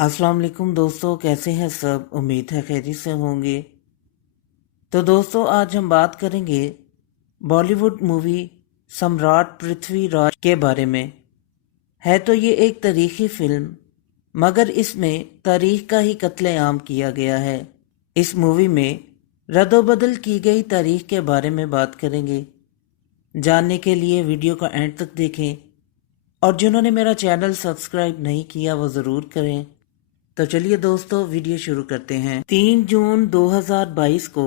अस्सलाम वालेकुम दोस्तों, कैसे हैं सब। उम्मीद है खैरियत से होंगे। तो दोस्तों, आज हम बात करेंगे बॉलीवुड मूवी सम्राट पृथ्वीराज के बारे में। है तो ये एक तारीखी फिल्म, मगर इसमें तारीख का ही कत्लेआम किया गया है। इस मूवी में रद्दोबदल की गई तारीख के बारे में बात करेंगे। जानने के लिए वीडियो का एंड तक देखें, और जिन्होंने मेरा चैनल सब्सक्राइब नहीं किया वो ज़रूर करें। तो चलिए दोस्तों, वीडियो शुरू करते हैं। 3 जून 2022 को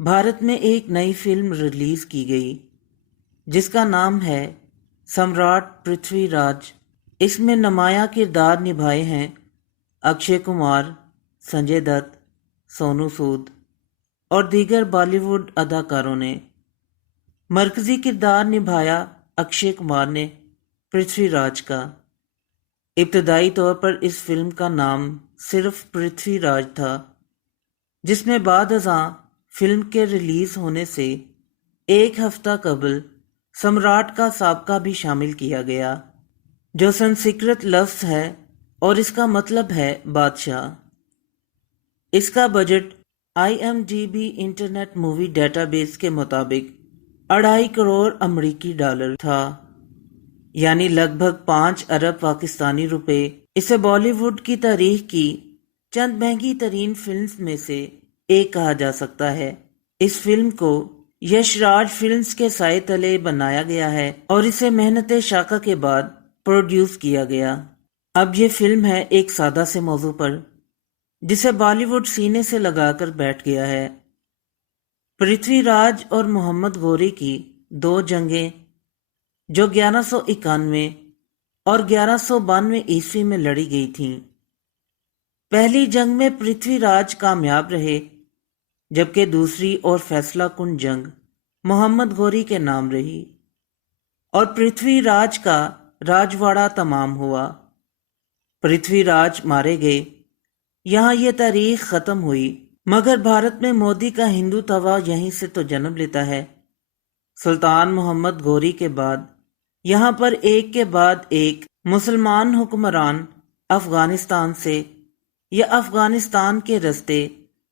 भारत में एक नई फिल्म रिलीज की गई जिसका नाम है सम्राट पृथ्वीराज। इसमें नुमायां किरदार निभाए हैं अक्षय कुमार, संजय दत्त, सोनू सूद और दीगर बॉलीवुड अदाकारों ने। मरकजी किरदार निभाया अक्षय कुमार ने पृथ्वीराज का। इब्तदाई तौर पर इस फिल्म का नाम सिर्फ पृथ्वीराज था, जिसमें बाद अज़ां फिल्म के रिलीज होने से एक हफ्ता कबल सम्राट का साबका भी शामिल किया गया, जो संस्कृत लफ्ज़ है और इसका मतलब है बादशाह। इसका budget IMDb internet movie database के मुताबिक 2.5 करोड़ अमरीकी डॉलर था, यानी लगभग 5 अरब पाकिस्तानी रुपए। इसे बॉलीवुड की तारीख की चंद महंगी तरीन फिल्म्स में से एक कहा जा सकता है। इस फिल्म को यशराज फिल्म्स के साए तले बनाया गया है और इसे मेहनत शाका के बाद प्रोड्यूस किया गया। अब ये फिल्म है एक सादा से मौजू पर, जिसे बॉलीवुड सीने से लगाकर बैठ गया है। पृथ्वीराज और मोहम्मद गौरी की 2 जंगें जो 1191 और 1192 ईस्वी में लड़ी गई थीं। पहली जंग में पृथ्वीराज कामयाब रहे, जबकि दूसरी और फैसला कुन जंग मोहम्मद गौरी के नाम रही और पृथ्वीराज का राजवाड़ा तमाम हुआ। पृथ्वीराज मारे गए, यहाँ ये तारीख ख़त्म हुई। मगर भारत में मोदी का हिंदू तवा यहीं से तो जन्म लेता है। सुल्तान मोहम्मद गौरी के बाद यहाँ पर एक के बाद एक मुसलमान हुक्मरान अफगानिस्तान से या अफगानिस्तान के रस्ते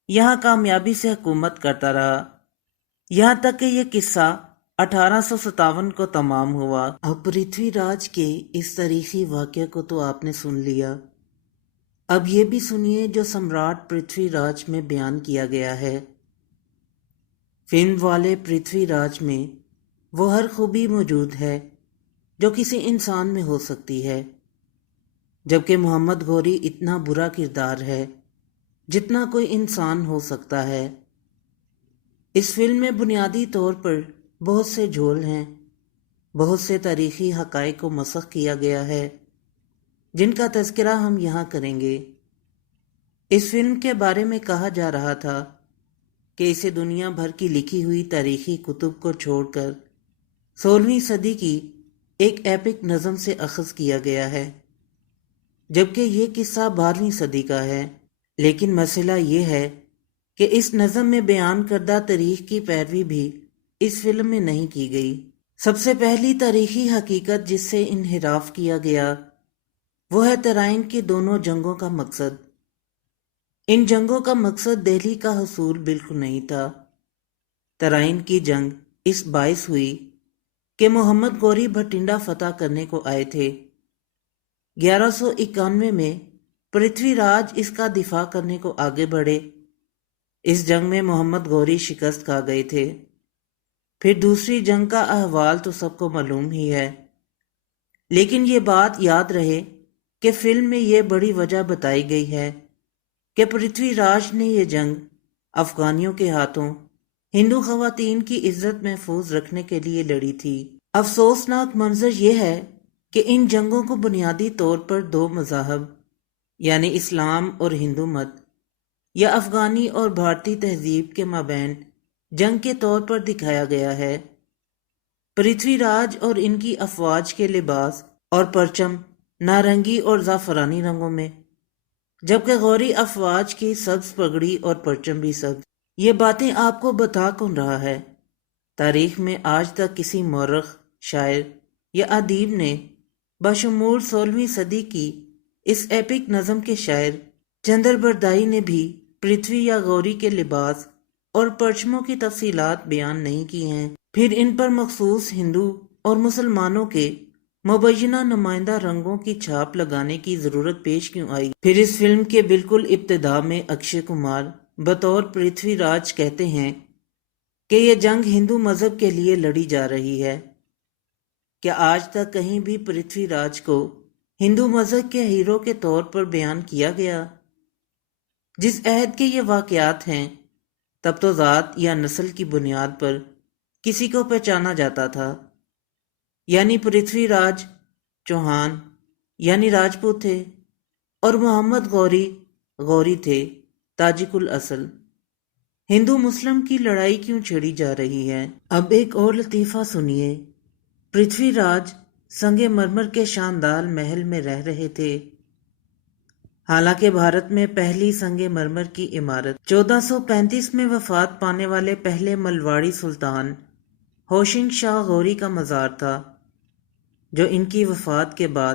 यहाँ कामयाबी से हुकूमत करता रहा, यहाँ तक कि ये किस्सा 1857 को तमाम हुआ। अब पृथ्वीराज के इस तारीखी वाक़े को तो आपने सुन लिया। अब ये भी सुनिए जो सम्राट पृथ्वीराज में बयान किया गया है। फिल्म वाले पृथ्वीराज में वो हर खूबी मौजूद है जो किसी इंसान में हो सकती है, जबकि मोहम्मद गौरी इतना बुरा किरदार है जितना कोई इंसान हो सकता है। इस फिल्म में बुनियादी तौर पर बहुत से झोल हैं, बहुत से तारीखी हक़ाइक़ को मसख़ किया गया है, जिनका तज़किरा हम यहाँ करेंगे। इस फिल्म के बारे में कहा जा रहा था कि इसे दुनिया भर की लिखी हुई तारीखी कुतुब को छोड़कर 16वीं सदी की एक एपिक नज़म से अख़ज़ किया गया है, जबकि ये किस्सा 12वीं सदी का है। लेकिन मसला ये है कि इस नज़म में बयान करदा तारीख की पैरवी भी इस फिल्म में नहीं की गई। सबसे पहली तारीखी हकीकत जिससे इन्हिराफ किया गया वो है तराइन की दोनों जंगों का मकसद। इन जंगों का मकसद दिल्ली का हसूल बिल्कुल नहीं था। तराइन की जंग इस बाइस हुई कि मोहम्मद गौरी भटिंडा फतह करने को आए थे। 1191 में पृथ्वीराज इसका दिफा करने को आगे बढ़े। इस जंग में मोहम्मद गौरी शिकस्त खा गए थे। फिर दूसरी जंग का अहवाल तो सबको मालूम ही है, लेकिन ये बात याद रहे कि फिल्म में ये बड़ी वजह बताई गई है कि पृथ्वीराज ने ये जंग अफगानियों के हाथों हिंदू खवातीन की इज्जत महफूज रखने के लिए लड़ी थी। अफसोसनाक मंजर यह है कि इन जंगों को बुनियादी तौर पर 2 मज़ाहब यानी इस्लाम और हिंदू मत या अफगानी और भारतीय तहजीब के माबैन जंग के तौर पर दिखाया गया है। पृथ्वीराज और इनकी अफवाज के लिबास और परचम नारंगी और ज़ाफ़रानी रंगों में, जबकि गौरी अफवाज की सब्ज पगड़ी और परचम भी सब्ज। ये बातें आपको बता कौन रहा है? तारीख में आज तक किसी मौरख, शायर या अदीब ने बशमूल 16वीं सदी की اس ایپک نظم کے شاعر چندر بردائی نے بھی پرتھوی یا غوری کے لباس اور پرچموں کی تفصیلات بیان نہیں کی ہیں۔ پھر ان پر مخصوص ہندو اور مسلمانوں کے مبینہ نمائندہ رنگوں کی چھاپ لگانے کی ضرورت پیش کیوں آئی؟ پھر اس فلم کے بالکل ابتدا میں اکشے کمار بطور پرتھوی راج کہتے ہیں کہ یہ جنگ ہندو مذہب کے لیے لڑی جا رہی ہے۔ کیا آج تک کہیں بھی پرتھوی راج کو ہندو مذہب کے ہیرو کے طور پر بیان کیا گیا؟ جس عہد کے یہ واقعات ہیں، تب تو ذات یا نسل کی بنیاد پر کسی کو پہچانا جاتا تھا، یعنی پرتھوی راج چوہان یعنی راجپوت تھے اور محمد غوری تھے تاجک الاصل۔ ہندو مسلم کی لڑائی کیوں چھڑی جا رہی ہے؟ اب ایک اور لطیفہ سنیے۔ پرتھوی راج سنگ مرمر کے شاندار محل میں رہ رہے تھے۔ حالانکہ بھارت میں پہلی سنگ مرمر کی عمارت 1435 میں وفات پانے والے پہلے ملواڑی سلطان ہوشنگ شاہ غوری کا مزار تھا، جو ان کی وفات کے بعد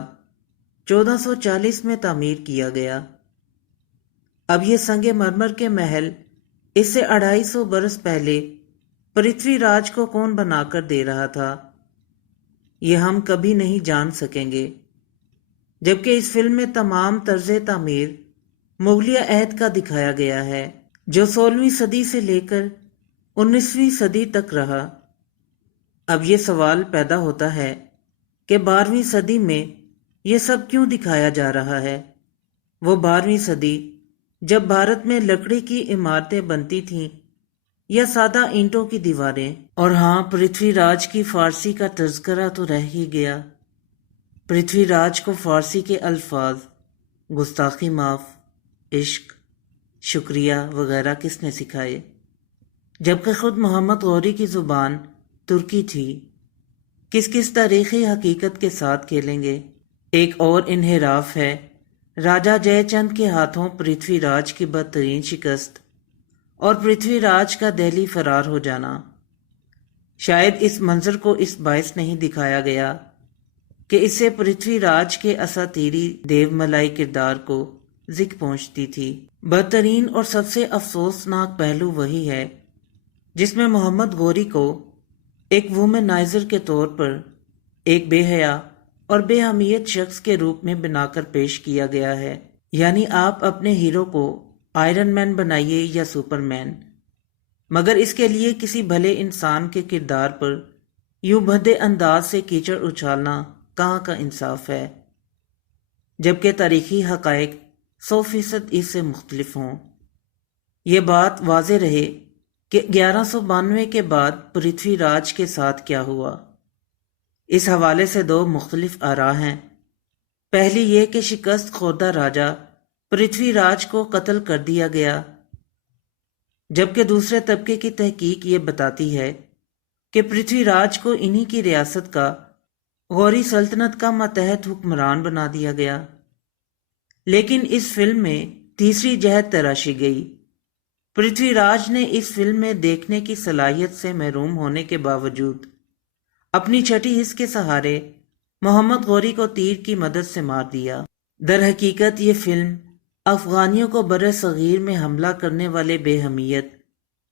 1440 میں تعمیر کیا گیا۔ اب یہ سنگ مرمر کے محل اس سے 250 برس پہلے پرتھوی راج کو کون بنا کر دے رہا تھا، یہ ہم کبھی نہیں جان سکیں گے، جبکہ اس فلم میں تمام طرز تعمیر مغلیہ عہد کا دکھایا گیا ہے، جو 16ویں صدی سے لے کر 19ویں صدی تک رہا۔ اب یہ سوال پیدا ہوتا ہے کہ 12ویں صدی میں یہ سب کیوں دکھایا جا رہا ہے؟ وہ 12ویں صدی جب بھارت میں لکڑی کی عمارتیں بنتی تھیں یا سادہ اینٹوں کی دیواریں؟ اور ہاں، پرتھوی راج کی فارسی کا تذکرہ تو رہ ہی گیا۔ پرتھوی راج کو فارسی کے الفاظ گستاخی معاف، عشق، شکریہ وغیرہ کس نے سکھائے، جبکہ خود محمد غوری کی زبان ترکی تھی؟ کس تاریخی حقیقت کے ساتھ کھیلیں گے؟ ایک اور انحراف ہے راجہ جے چند کے ہاتھوں پرتھوی راج کی بدترین شکست اور پرتھوی راج کا دہلی فرار ہو جانا۔ شاید اس منظر کو اس باعث نہیں دکھایا گیا کہ اس سے پرتھوی راج کے اساطیری دیو ملائی کردار کو ذک پہنچتی تھی۔ بدترین اور سب سے افسوسناک پہلو وہی ہے جس میں محمد غوری کو ایک وومنائزر کے طور پر ایک بے حیا اور بے اہمیت شخص کے روپ میں بنا کر پیش کیا گیا ہے۔ یعنی آپ اپنے ہیرو کو آئرن مین بنائیے یا سپر مین، مگر اس کے لیے کسی بھلے انسان کے کردار پر یوں بھدے انداز سے کیچڑ اچھالنا کہاں کا انصاف ہے، جبکہ تاریخی حقائق 100% اس سے مختلف ہوں۔ یہ بات واضح رہے کہ 1192 کے بعد پرتھوی راج کے ساتھ کیا ہوا۔ اس حوالے سے دو مختلف آراء ہیں۔ پہلی یہ کہ شکست خوردہ راجہ پرتھوی راج کو قتل کر دیا گیا، جبکہ دوسرے طبقے کی تحقیق یہ بتاتی ہے کہ پرتھوی راج کو انہی کی ریاست کا غوری سلطنت کا ماتحت حکمران بنا دیا گیا۔ لیکن اس فلم میں تیسری جہت تراشی گئی۔ پرتھوی راج نے اس فلم میں دیکھنے کی صلاحیت سے محروم ہونے کے باوجود اپنی چھٹی حس کے سہارے محمد غوری کو تیر کی مدد سے مار دیا۔ در حقیقت یہ فلم افغانیوں کو بر صغیر میں حملہ کرنے والے بے حمیت،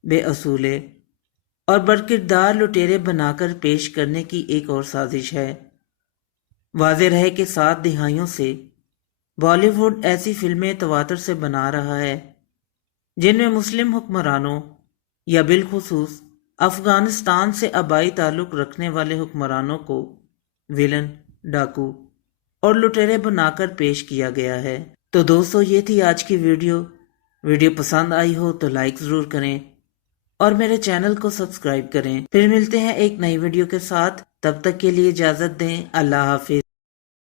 بے اصولے اور برکردار لٹیرے بنا کر پیش کرنے کی ایک اور سازش ہے۔ واضح رہے کہ 7 دہائیوں سے بالی ووڈ ایسی فلمیں تواتر سے بنا رہا ہے جن میں مسلم حکمرانوں یا بالخصوص افغانستان سے آبائی تعلق رکھنے والے حکمرانوں کو ویلن، ڈاکو اور لٹیرے بنا کر پیش کیا گیا ہے۔ تو دوستو، یہ تھی آج کی ویڈیو پسند آئی ہو تو لائک ضرور کریں اور میرے چینل کو سبسکرائب کریں۔ پھر ملتے ہیں ایک نئی ویڈیو کے ساتھ، تب تک کے لیے اجازت دیں۔ اللہ حافظ۔